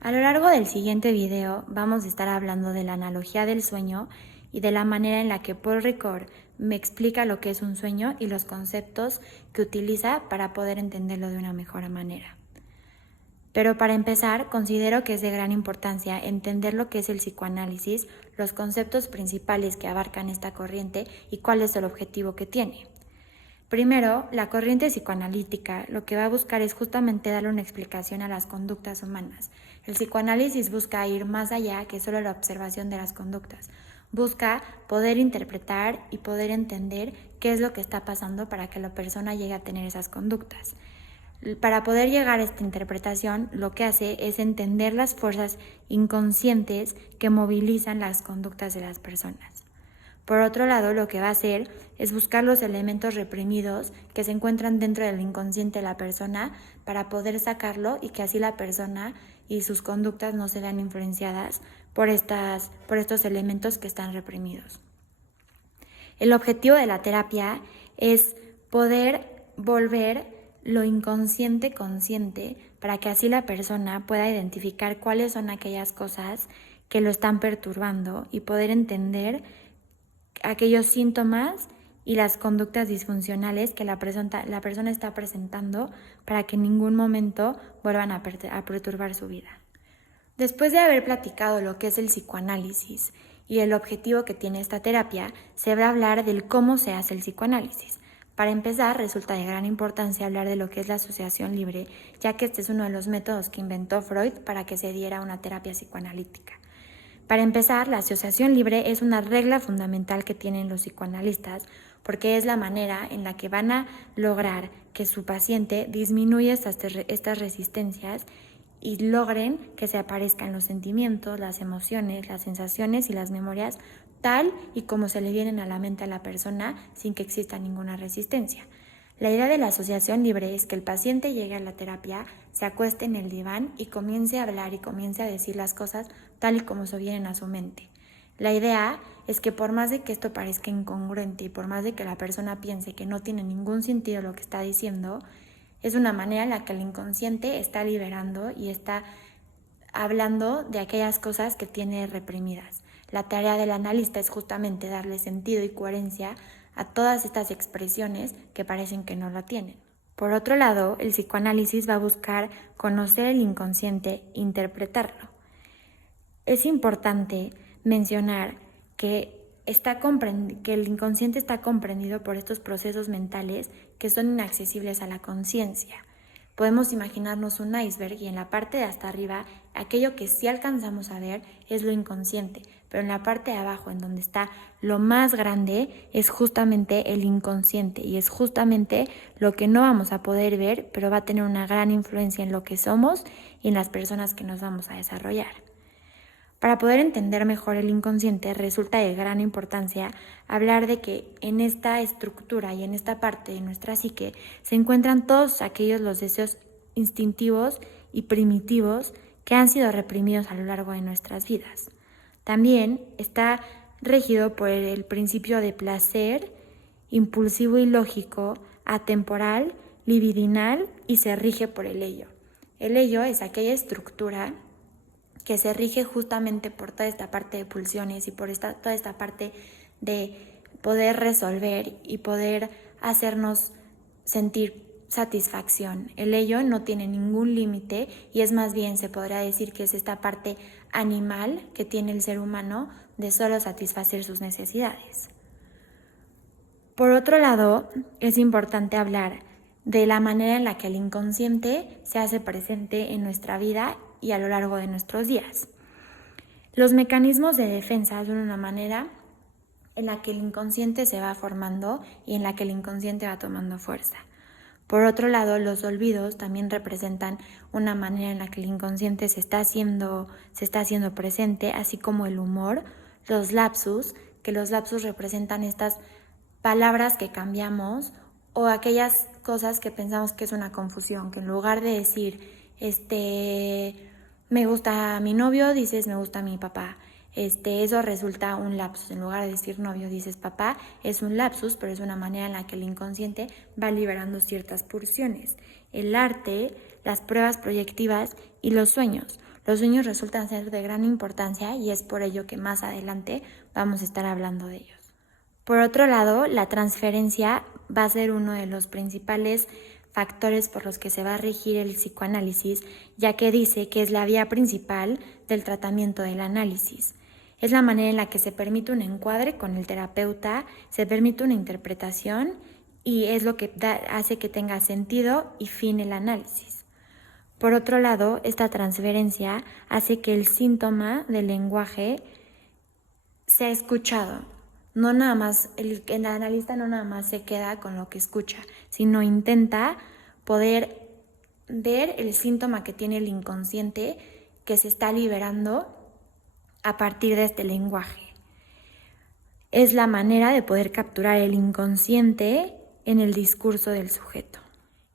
A lo largo del siguiente video vamos a estar hablando de la analogía del sueño y de la manera en la que Paul Ricoeur me explica lo que es un sueño y los conceptos que utiliza para poder entenderlo de una mejor manera. Pero para empezar, considero que es de gran importancia entender lo que es el psicoanálisis, los conceptos principales que abarcan esta corriente y cuál es el objetivo que tiene. Primero, la corriente psicoanalítica lo que va a buscar es justamente darle una explicación a las conductas humanas. El psicoanálisis busca ir más allá que solo la observación de las conductas. Busca poder interpretar y poder entender qué es lo que está pasando para que la persona llegue a tener esas conductas. Para poder llegar a esta interpretación, lo que hace es entender las fuerzas inconscientes que movilizan las conductas de las personas. Por otro lado, lo que va a hacer es buscar los elementos reprimidos que se encuentran dentro del inconsciente de la persona para poder sacarlo y que así la persona y sus conductas no se vean influenciadas por estos elementos que están reprimidos. El objetivo de la terapia es poder volver lo inconsciente consciente para que así la persona pueda identificar cuáles son aquellas cosas que lo están perturbando y poder entender aquellos síntomas y las conductas disfuncionales que la persona está presentando para que en ningún momento vuelvan a perturbar su vida. Después de haber platicado lo que es el psicoanálisis y el objetivo que tiene esta terapia, se va a hablar del cómo se hace el psicoanálisis. Para empezar, resulta de gran importancia hablar de lo que es la asociación libre, ya que este es uno de los métodos que inventó Freud para que se diera una terapia psicoanalítica. Para empezar, la asociación libre es una regla fundamental que tienen los psicoanalistas porque es la manera en la que van a lograr que su paciente disminuya estas resistencias y logren que se aparezcan los sentimientos, las emociones, las sensaciones y las memorias tal y como se le vienen a la mente a la persona sin que exista ninguna resistencia. La idea de la asociación libre es que el paciente llegue a la terapia, se acueste en el diván y comience a hablar y comience a decir las cosas tal y como se vienen a su mente. La idea es que por más de que esto parezca incongruente y por más de que la persona piense que no tiene ningún sentido lo que está diciendo, es una manera en la que el inconsciente está liberando y está hablando de aquellas cosas que tiene reprimidas. La tarea del analista es justamente darle sentido y coherencia a todas estas expresiones que parecen que no la tienen. Por otro lado, el psicoanálisis va a buscar conocer el inconsciente e interpretarlo. Es importante mencionar que el inconsciente está comprendido por estos procesos mentales que son inaccesibles a la conciencia. Podemos imaginarnos un iceberg y en la parte de hasta arriba, aquello que sí alcanzamos a ver es lo inconsciente, pero en la parte de abajo, en donde está lo más grande, es justamente el inconsciente y es justamente lo que no vamos a poder ver, pero va a tener una gran influencia en lo que somos y en las personas que nos vamos a desarrollar. Para poder entender mejor el inconsciente, resulta de gran importancia hablar de que en esta estructura y en esta parte de nuestra psique se encuentran todos aquellos los deseos instintivos y primitivos que han sido reprimidos a lo largo de nuestras vidas. También está regido por el principio de placer, impulsivo y lógico, atemporal, libidinal y se rige por el ello. El ello es aquella estructura que se rige justamente por toda esta parte de pulsiones y por toda esta parte de poder resolver y poder hacernos sentir satisfacción. El ello no tiene ningún límite y es más bien, se podría decir que es esta parte animal que tiene el ser humano de solo satisfacer sus necesidades. Por otro lado, es importante hablar de la manera en la que el inconsciente se hace presente en nuestra vida y a lo largo de nuestros días. Los mecanismos de defensa son una manera en la que el inconsciente se va formando y en la que el inconsciente va tomando fuerza. Por otro lado, los olvidos también representan una manera en la que el inconsciente se está haciendo presente, así como el humor, los lapsus, que los lapsus representan estas palabras que cambiamos o aquellas cosas que pensamos que es una confusión, que en lugar de decir me gusta mi novio, dices me gusta mi papá. Eso resulta un lapsus. En lugar de decir novio, dices papá, es un lapsus, pero es una manera en la que el inconsciente va liberando ciertas pulsiones. El arte, las pruebas proyectivas y los sueños. Los sueños resultan ser de gran importancia y es por ello que más adelante vamos a estar hablando de ellos. Por otro lado, la transferencia va a ser uno de los principales factores por los que se va a regir el psicoanálisis, ya que dice que es la vía principal del tratamiento del análisis. Es la manera en la que se permite un encuadre con el terapeuta, se permite una interpretación y es lo que hace que tenga sentido y fin el análisis. Por otro lado, esta transferencia hace que el síntoma del lenguaje sea escuchado. No nada más, el analista no nada más se queda con lo que escucha, sino intenta poder ver el síntoma que tiene el inconsciente que se está liberando a partir de este lenguaje. Es la manera de poder capturar el inconsciente en el discurso del sujeto.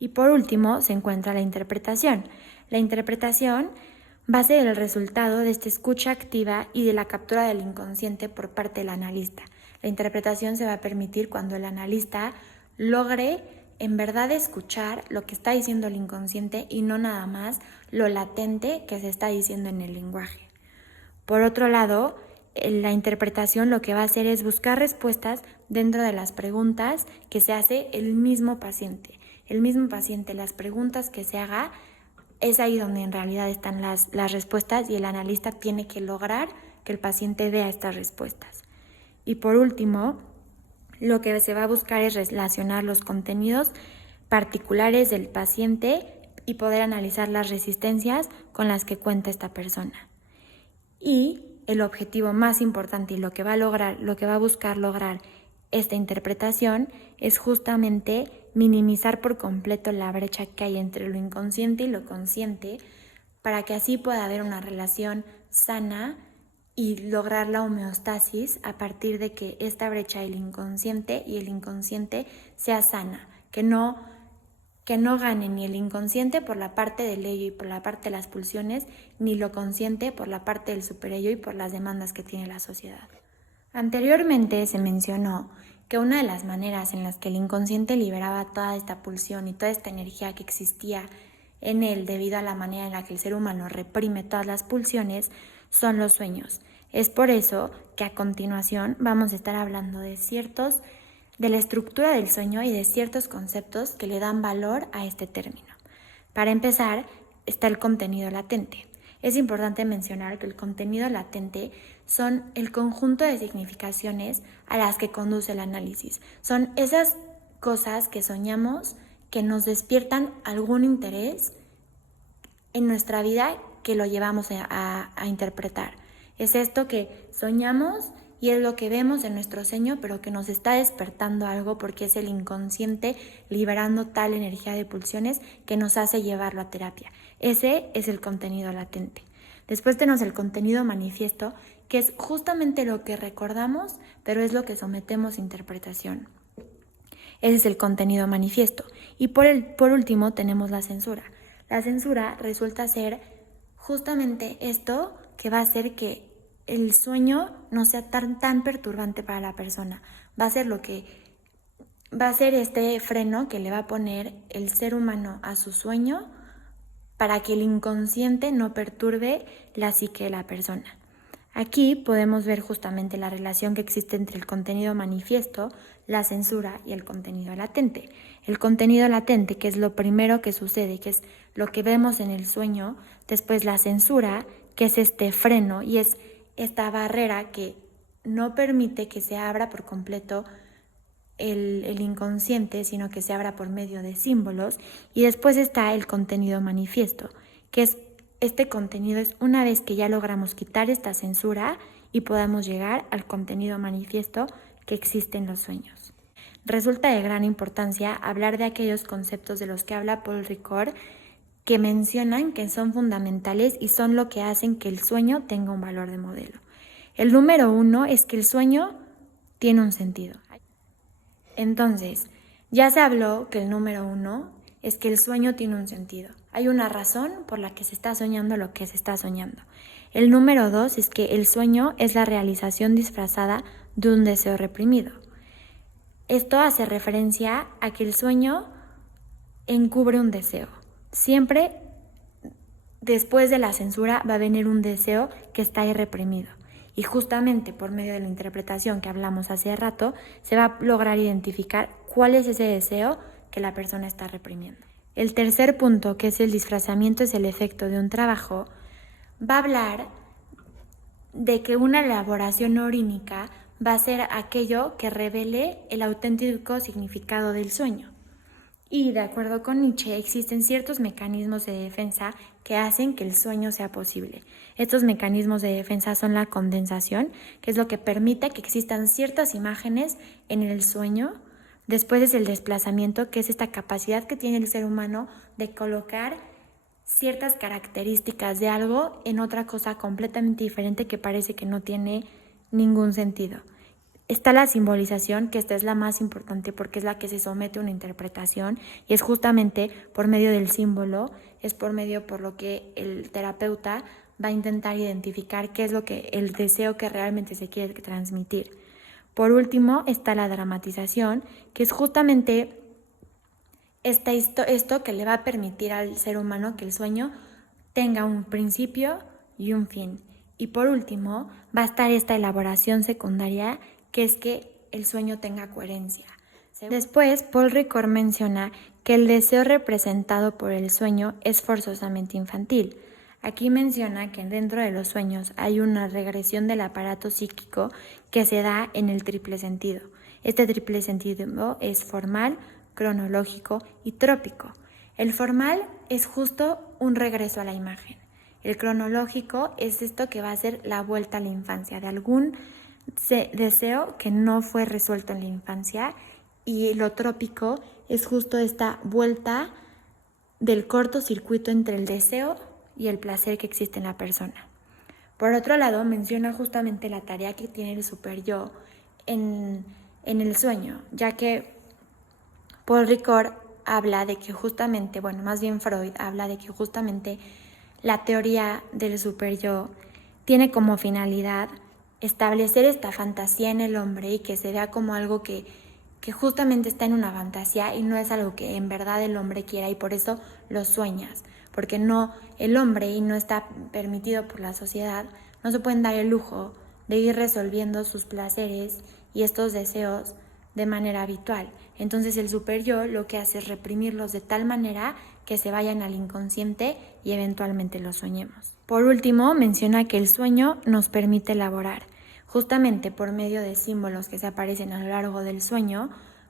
Y por último se encuentra la interpretación. La interpretación va a ser el resultado de esta escucha activa y de la captura del inconsciente por parte del analista. La interpretación se va a permitir cuando el analista logre en verdad escuchar lo que está diciendo el inconsciente y no nada más lo latente que se está diciendo en el lenguaje. Por otro lado, la interpretación lo que va a hacer es buscar respuestas dentro de las preguntas que se hace el mismo paciente. El mismo paciente, las preguntas que se haga, es ahí donde en realidad están las respuestas y el analista tiene que lograr que el paciente vea estas respuestas. Y por último, lo que se va a buscar es relacionar los contenidos particulares del paciente y poder analizar las resistencias con las que cuenta esta persona. Y el objetivo más importante y lo que va a buscar lograr esta interpretación es justamente minimizar por completo la brecha que hay entre lo inconsciente y lo consciente para que así pueda haber una relación sana y lograr la homeostasis a partir de que esta brecha del inconsciente y el inconsciente sea sana, que no gane ni el inconsciente por la parte del ello y por la parte de las pulsiones, ni lo consciente por la parte del superello y por las demandas que tiene la sociedad. Anteriormente se mencionó que una de las maneras en las que el inconsciente liberaba toda esta pulsión y toda esta energía que existía en él debido a la manera en la que el ser humano reprime todas las pulsiones son los sueños. Es por eso que a continuación vamos a estar hablando de la estructura del sueño y de ciertos conceptos que le dan valor a este término. Para empezar, está el contenido latente. Es importante mencionar que el contenido latente son el conjunto de significaciones a las que conduce el análisis. Son esas cosas que soñamos que nos despiertan algún interés en nuestra vida que lo llevamos a interpretar. Es esto que soñamos y es lo que vemos en nuestro sueño, pero que nos está despertando algo porque es el inconsciente liberando tal energía de pulsiones que nos hace llevarlo a terapia. Ese es el contenido latente. Después tenemos el contenido manifiesto, que es justamente lo que recordamos, pero es lo que sometemos a interpretación. Ese es el contenido manifiesto. Y por último tenemos la censura. La censura resulta ser justamente esto que va a hacer que el sueño no sea tan perturbante para la persona. Va a ser este freno que le va a poner el ser humano a su sueño para que el inconsciente no perturbe la psique de la persona. Aquí podemos ver justamente la relación que existe entre el contenido manifiesto, la censura y el contenido latente. El contenido latente, que es lo primero que sucede, que es lo que vemos en el sueño, después la censura, que es este freno y es esta barrera que no permite que se abra por completo el inconsciente, sino que se abra por medio de símbolos. Y después está el contenido manifiesto, que es este contenido es una vez que ya logramos quitar esta censura y podamos llegar al contenido manifiesto que existe en los sueños. Resulta de gran importancia hablar de aquellos conceptos de los que habla Paul Ricoeur que mencionan que son fundamentales y son lo que hacen que el sueño tenga un valor de modelo. El número 1 es que el sueño tiene un sentido. Entonces, ya se habló que el número 1 es que el sueño tiene un sentido. Hay una razón por la que se está soñando lo que se está soñando. El número 2 es que el sueño es la realización disfrazada de un deseo reprimido. Esto hace referencia a que el sueño encubre un deseo. Siempre después de la censura va a venir un deseo que está ahí reprimido. Y justamente por medio de la interpretación que hablamos hace rato, se va a lograr identificar cuál es ese deseo que la persona está reprimiendo. El tercer punto, que es el disfrazamiento es el efecto de un trabajo, va a hablar de que una elaboración orínica va a ser aquello que revele el auténtico significado del sueño. Y de acuerdo con Nietzsche, existen ciertos mecanismos de defensa que hacen que el sueño sea posible. Estos mecanismos de defensa son la condensación, que es lo que permite que existan ciertas imágenes en el sueño. Después es el desplazamiento, que es esta capacidad que tiene el ser humano de colocar ciertas características de algo en otra cosa completamente diferente que parece que no tiene ningún sentido. Está la simbolización, que esta es la más importante porque es la que se somete a una interpretación y es justamente por medio del símbolo, es por medio por lo que el terapeuta va a intentar identificar qué es lo que el deseo que realmente se quiere transmitir. Por último está la dramatización, que es justamente esto que le va a permitir al ser humano que el sueño tenga un principio y un fin. Y por último va a estar esta elaboración secundaria, que es que el sueño tenga coherencia. Después, Paul Ricoeur menciona que el deseo representado por el sueño es forzosamente infantil. Aquí menciona que dentro de los sueños hay una regresión del aparato psíquico que se da en el triple sentido. Este triple sentido es formal, cronológico y trópico. El formal es justo un regreso a la imagen. El cronológico es esto que va a ser la vuelta a la infancia de algún deseo que no fue resuelto en la infancia, y lo trópico es justo esta vuelta del cortocircuito entre el deseo y el placer que existe en la persona. Por otro lado, menciona justamente la tarea que tiene el superyo en el sueño, ya que Paul Ricoeur habla de que justamente, más bien Freud habla de que justamente la teoría del superyo tiene como finalidad establecer esta fantasía en el hombre y que se vea como algo que justamente está en una fantasía y no es algo que en verdad el hombre quiera, y por eso lo sueñas, porque el hombre, y no está permitido por la sociedad, no se pueden dar el lujo de ir resolviendo sus placeres y estos deseos de manera habitual. Entonces el superyo lo que hace es reprimirlos de tal manera que se vayan al inconsciente y eventualmente los soñemos. Por último, menciona que el sueño nos permite elaborar. Justamente por medio de símbolos que se aparecen a lo largo del sueño,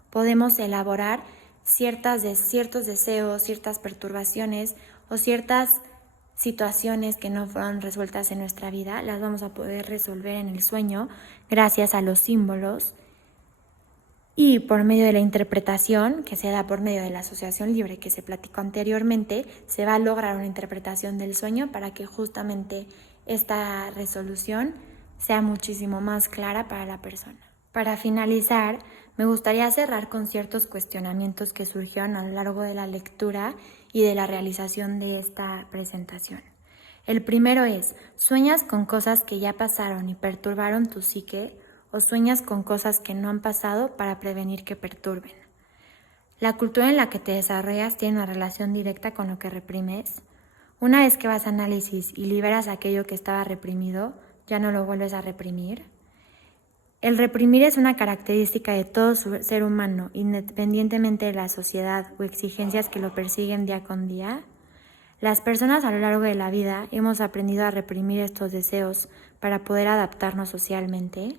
podemos elaborar ciertos deseos, ciertas perturbaciones o ciertas situaciones que no fueron resueltas en nuestra vida, las vamos a poder resolver en el sueño gracias a los símbolos. Y por medio de la interpretación, que se da por medio de la asociación libre que se platicó anteriormente, se va a lograr una interpretación del sueño para que justamente esta resolución sea muchísimo más clara para la persona. Para finalizar, me gustaría cerrar con ciertos cuestionamientos que surgieron a lo largo de la lectura y de la realización de esta presentación. El primero es, ¿sueñas con cosas que ya pasaron y perturbaron tu psique, o sueñas con cosas que no han pasado para prevenir que perturben? La cultura en la que te desarrollas tiene una relación directa con lo que reprimes. Una vez que vas a análisis y liberas aquello que estaba reprimido, ya no lo vuelves a reprimir. El reprimir es una característica de todo ser humano, independientemente de la sociedad o exigencias que lo persiguen día con día. Las personas a lo largo de la vida hemos aprendido a reprimir estos deseos para poder adaptarnos socialmente.